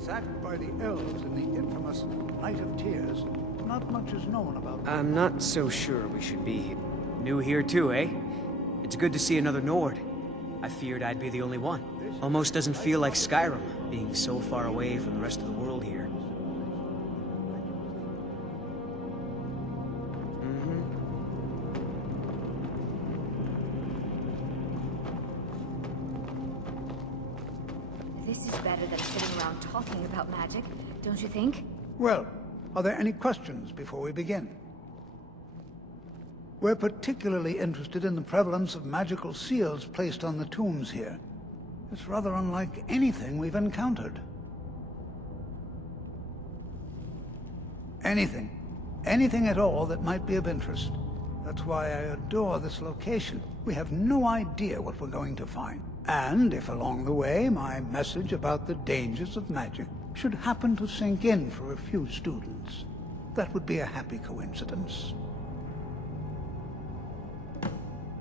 Sacked by the elves in the infamous Night of Tears, not much is known about them. I'm not so sure we should be here. New here too, eh? It's good to see another Nord. I feared I'd be the only one. Almost doesn't feel like Skyrim, being so far away from the rest of the world here. This is better than sitting around talking about magic, don't you think? Well, are there any questions before we begin? We're particularly interested in the prevalence of magical seals placed on the tombs here. It's rather unlike anything we've encountered. Anything. Anything at all that might be of interest. That's why I adore this location. We have no idea what we're going to find. And if along the way my message about the dangers of magic should happen to sink in for a few students, that would be a happy coincidence.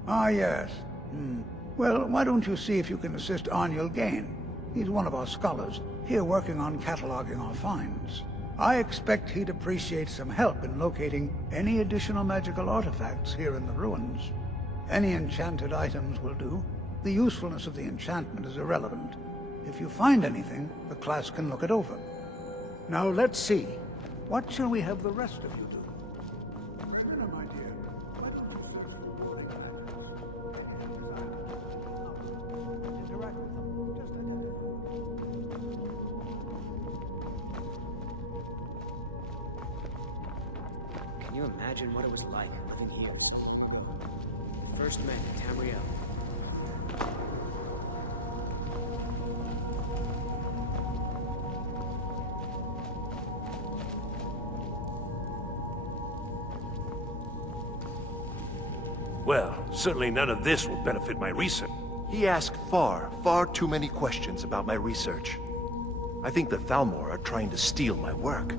Ah, yes. Well, why don't you see if you can assist Arniel Gain? He's one of our scholars, here working on cataloging our finds. I expect he'd appreciate some help in locating any additional magical artifacts here in the ruins. Any enchanted items will do. The usefulness of the enchantment is irrelevant. If you find anything, the class can look it over. Now let's see. What shall we have the rest of you do? Turner, my dear, why don't you interact with them just like Can you imagine what it was like living here? First met Tamriel. Well, certainly none of this will benefit my research. He asked far too many questions about my research. I think the Thalmor are trying to steal my work.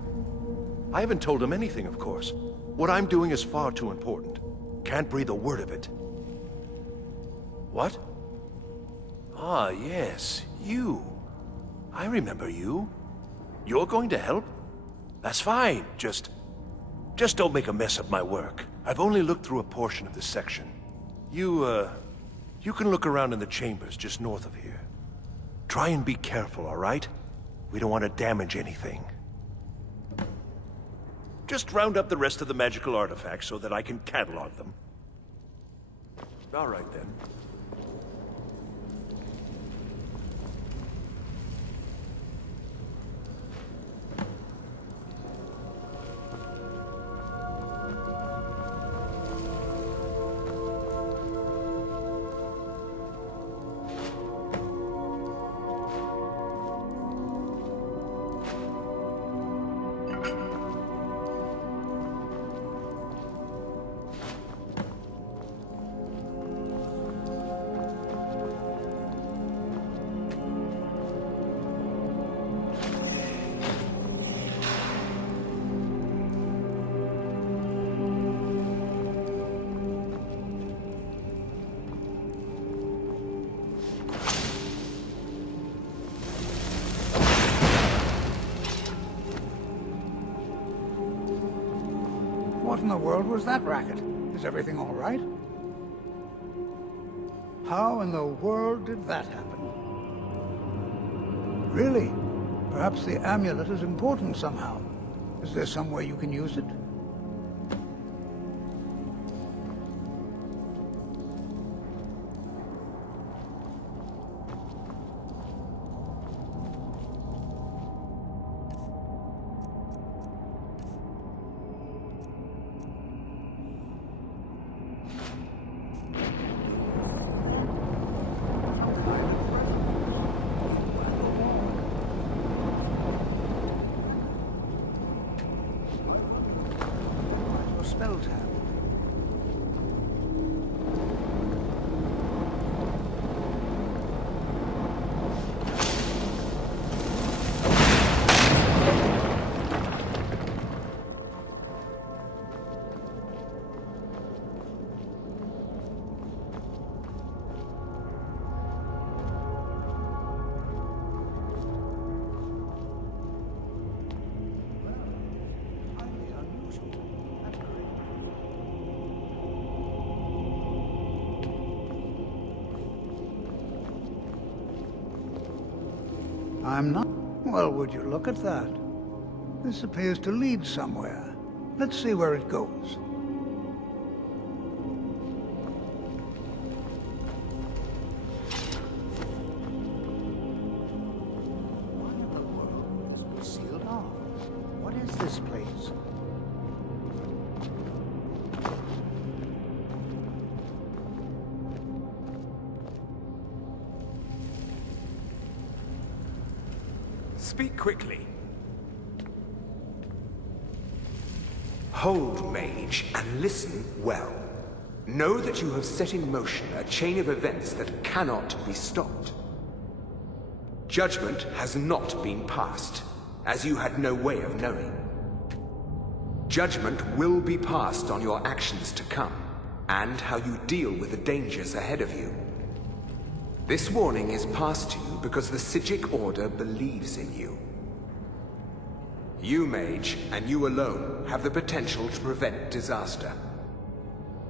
I haven't told him anything, of course. What I'm doing is far too important. Can't breathe a word of it. What? Ah, yes, you. I remember you. You're going to help? That's fine, just don't make a mess of my work. I've only looked through a portion of this section. You can look around in the chambers just north of here. Try and be careful, all right? We don't want to damage anything. Just round up the rest of the magical artifacts so that I can catalog them. All right, then. What in the world was that racket? Is everything all right? How in the world did that happen? Really? Perhaps the amulet is important somehow. Is there some way you can use it? I'm not. Well, would you look at that? This appears to lead somewhere. Let's see where it goes. Why in the world is this sealed off? What is this place? Speak quickly. Hold, mage, and listen well. Know that you have set in motion a chain of events that cannot be stopped. Judgment has not been passed, as you had no way of knowing. Judgment will be passed on your actions to come, and how you deal with the dangers ahead of you. This warning is passed to you because the Psijic Order believes in you. You, mage, and you alone, have the potential to prevent disaster.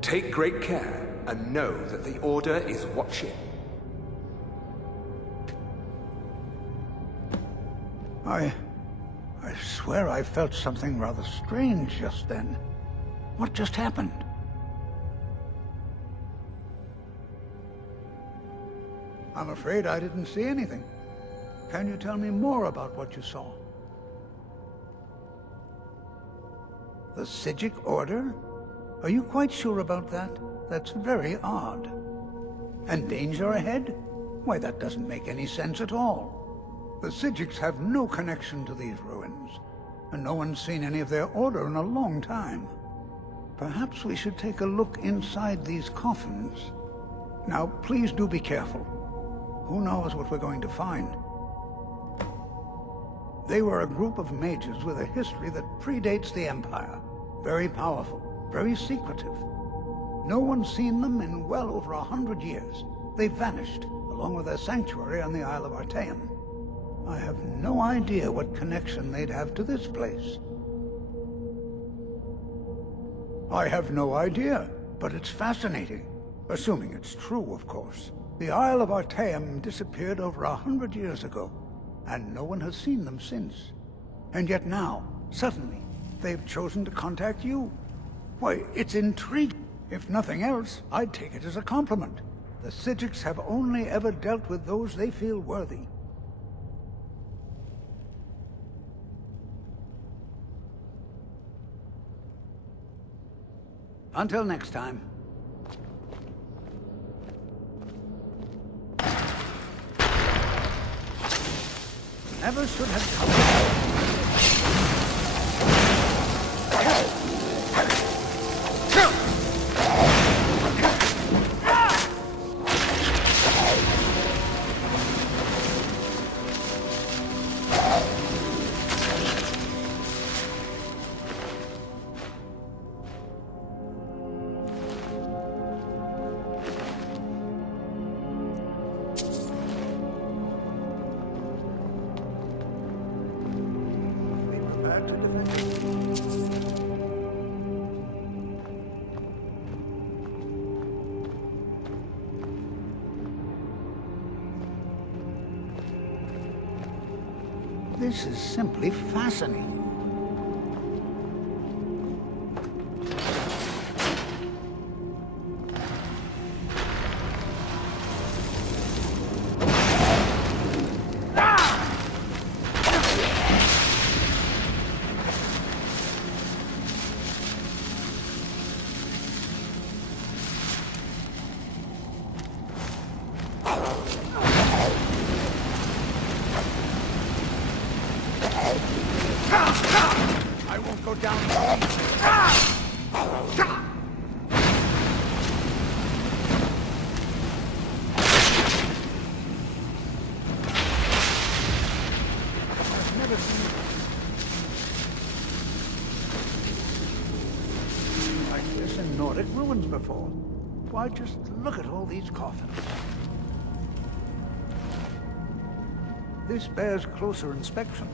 Take great care, and know that the Order is watching. I swear I felt something rather strange just then. What just happened? I'm afraid I didn't see anything. Can you tell me more about what you saw? The Psijic Order? Are you quite sure about that? That's very odd. And danger ahead? Why, that doesn't make any sense at all. The Psijics have no connection to these ruins, and no one's seen any of their order in a long time. Perhaps we should take a look inside these coffins. Now, please do be careful. Who knows what we're going to find? They were a group of mages with a history that predates the Empire. Very powerful, very secretive. No one's seen them in well over 100 years. They vanished, along with their sanctuary on the Isle of Artaeum. I have no idea what connection they'd have to this place. I have no idea, but it's fascinating. Assuming it's true, of course. The Isle of Artaeum disappeared over 100 years ago, and no one has seen them since. And yet now, suddenly, they've chosen to contact you. Why, it's intriguing. If nothing else, I'd take it as a compliment. The Psijics have only ever dealt with those they feel worthy. Until next time. Never should have come. This is simply fascinating. I won't go down. I've never seen like this in Nordic ruins before. Why, just look at all these coffins. This bears closer inspection.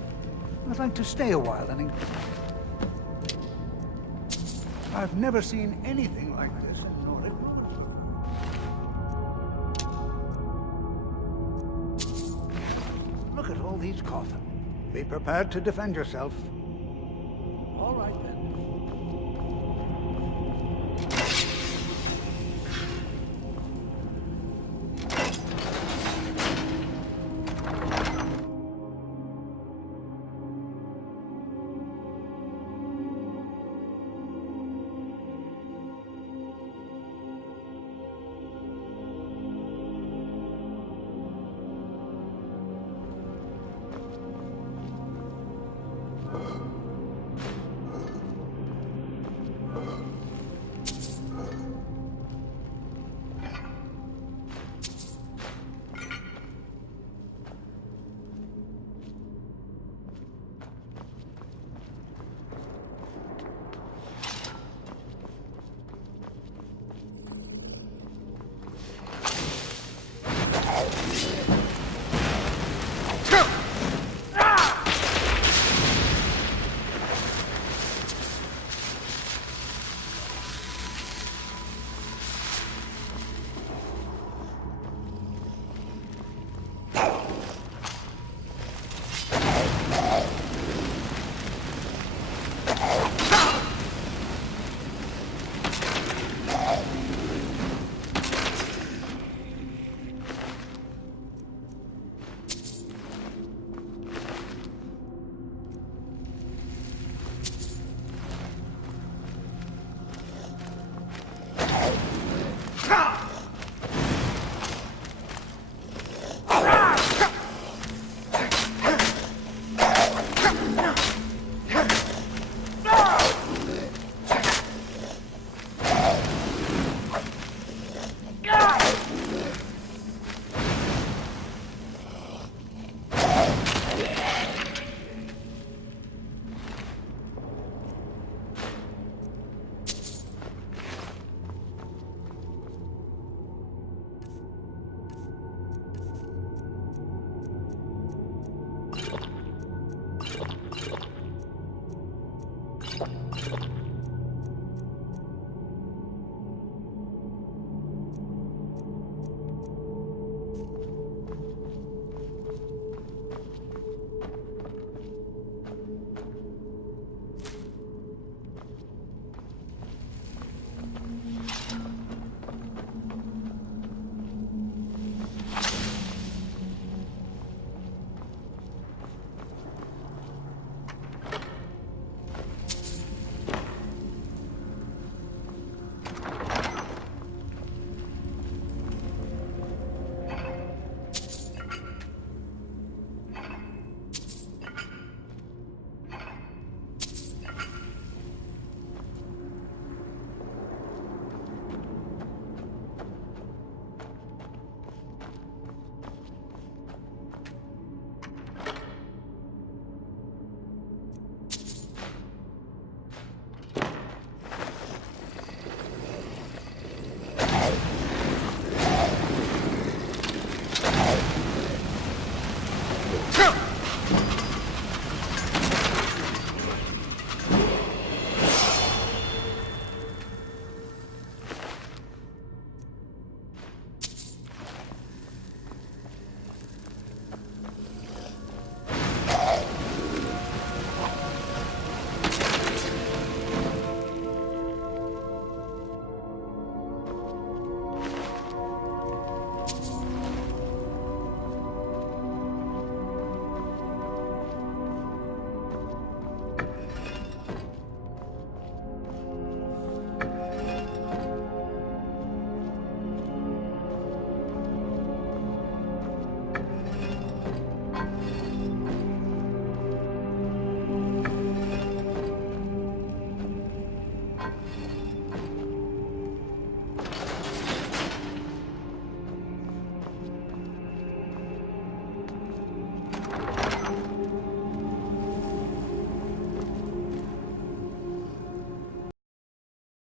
I'd like to stay a while and... I've never seen anything like this in Nordic ruins. Look at all these coffins. Be prepared to defend yourself.